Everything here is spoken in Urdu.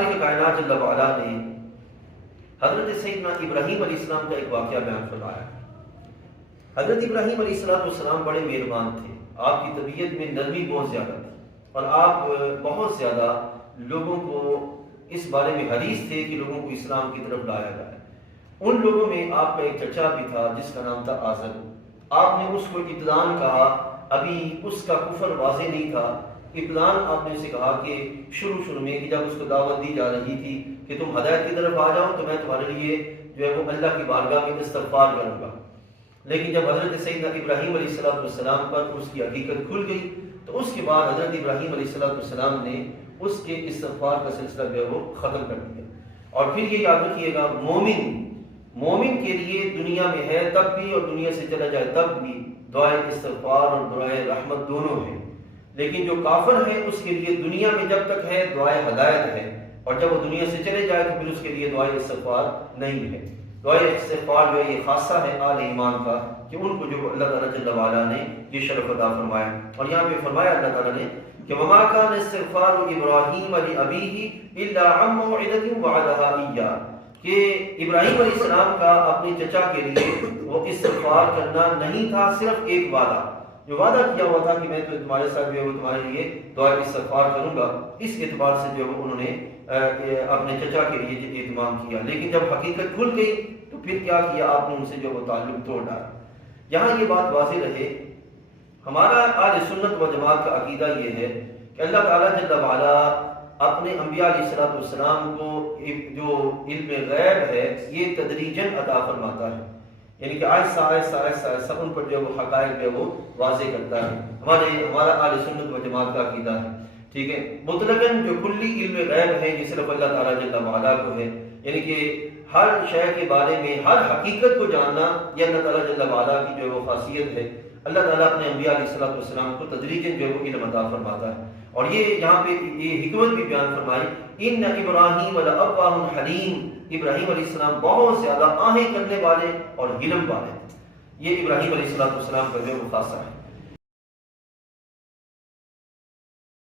خالق کائنات جل وعلا نے حضرت سیدنا ابراہیم علیہ السلام کا ایک واقعہ بیان فرمایا۔ حضرت ابراہیم علیہ السلام بڑے مہربان تھے، آپ کی طبیعت میں نرمی بہت زیادہ تھی، اور آپ بہت زیادہ لوگوں کو اس بارے میں حریص تھے کہ لوگوں کو اسلام کی طرف لایا جائے۔ ان لوگوں میں آپ کا ایک چچا بھی تھا جس کا نام تھا آزر۔ آپ نے اس کو ابتداً کہا، ابھی اس کا کفر واضح نہیں تھا، ابتداً آپ نے اسے کہا کہ شروع میں کہ جب اس کو دعوت دی جا رہی تھی کہ تم ہدایت کی طرف آ جاؤ تو میں تمہارے لیے جو ہے وہ اللہ کی بارگاہ میں استغفار کروں گا۔ لیکن جب حضرت سیدنا ابراہیم علیہ السلام پر اس کی حقیقت کھل گئی تو اس کے بعد حضرت ابراہیم علیہ السلام نے اس کے استغفار کا سلسلہ جو ہے وہ ختم کر دیا۔ اور پھر یہ یاد رکھیے گا، مومن کے لیے دنیا میں ہے تب بھی اور دنیا سے چلا جائے تب بھی دعائے استغفار اور دعائے رحمت دونوں ہیں، لیکن جو کافر ہے اس کے لیے دنیا میں جب تک ہے دعائے ہدایت ہے، اور جب وہ دنیا سے چلے جائے تو پھر اس کے لیے دعائے استغفار نہیں ہے۔ دعائے استغفار جو ہے یہ خاصہ ہے آل ایمان کا، کہ ان کو جو اللہ تعالیٰ جل وعلا نے یہ شرف عطا فرمایا۔ اور یہاں پہ فرمایا اللہ تعالیٰ نے کہ وما كان استغفار ابراہیم لابیہ الا عن موعدۃ وعدها ایاہ، کہ ابراہیم علیہ السلام کا اپنے چچا کے لیے وہ استغفار کرنا نہیں تھا، صرف ایک وعدہ، جو وعدہ کیا ہوا تھا کہ میں تو تمہارے ساتھ جو ہے وہ تمہارے لیے دعا استغفار کروں گا، اس اعتبار سے جو ہے انہوں نے اپنے چچا کے لیے اہتمام کیا۔ لیکن جب حقیقت کھل گئی تو پھر کیا کیا، آپ نے ان سے جو وہ تعلق توڑ ڈالا۔ یہاں یہ بات واضح رہے، ہمارا اہل سنت و جماعت کا عقیدہ یہ ہے کہ اللہ تعالیٰ جل وعلا اپنے انبیاء علیہ السلام کو جو علم غیب ہے یہ تدریجاً عطا فرماتا ہے، یعنی کہ آہستہ آہستہ ان پر جو وہ حقائق جو ہے وہ واضح کرتا ہے۔ ہمارا اہل سنت و جماعت کا عقیدہ ہے، ٹھیک ہے، مطلقاً جو کلی علم غیب ہے یہ صرف اللہ تعالیٰ جل وعلا کو ہے، یعنی کہ ہر شے کے بارے میں ہر حقیقت کو جاننا یہ اللہ تعالیٰ جل وعلا کی جو ہے وہ خاصیت ہے۔ اللہ تعالیٰ اپنے انبیاء علیہ السلام کو تدریجاً جو ہے وہ علم عطا فرماتا ہے، اور یہ یہاں پہ یہ حکمت بھی بیان فرمائی، ان ابراہیم لأوّاہ حلیم، ابراہیم علیہ السلام بہت زیادہ آہیں کرنے والے اور حلم والے، یہ ابراہیم علیہ السلام کا جو ہے وہ خاصہ ہے۔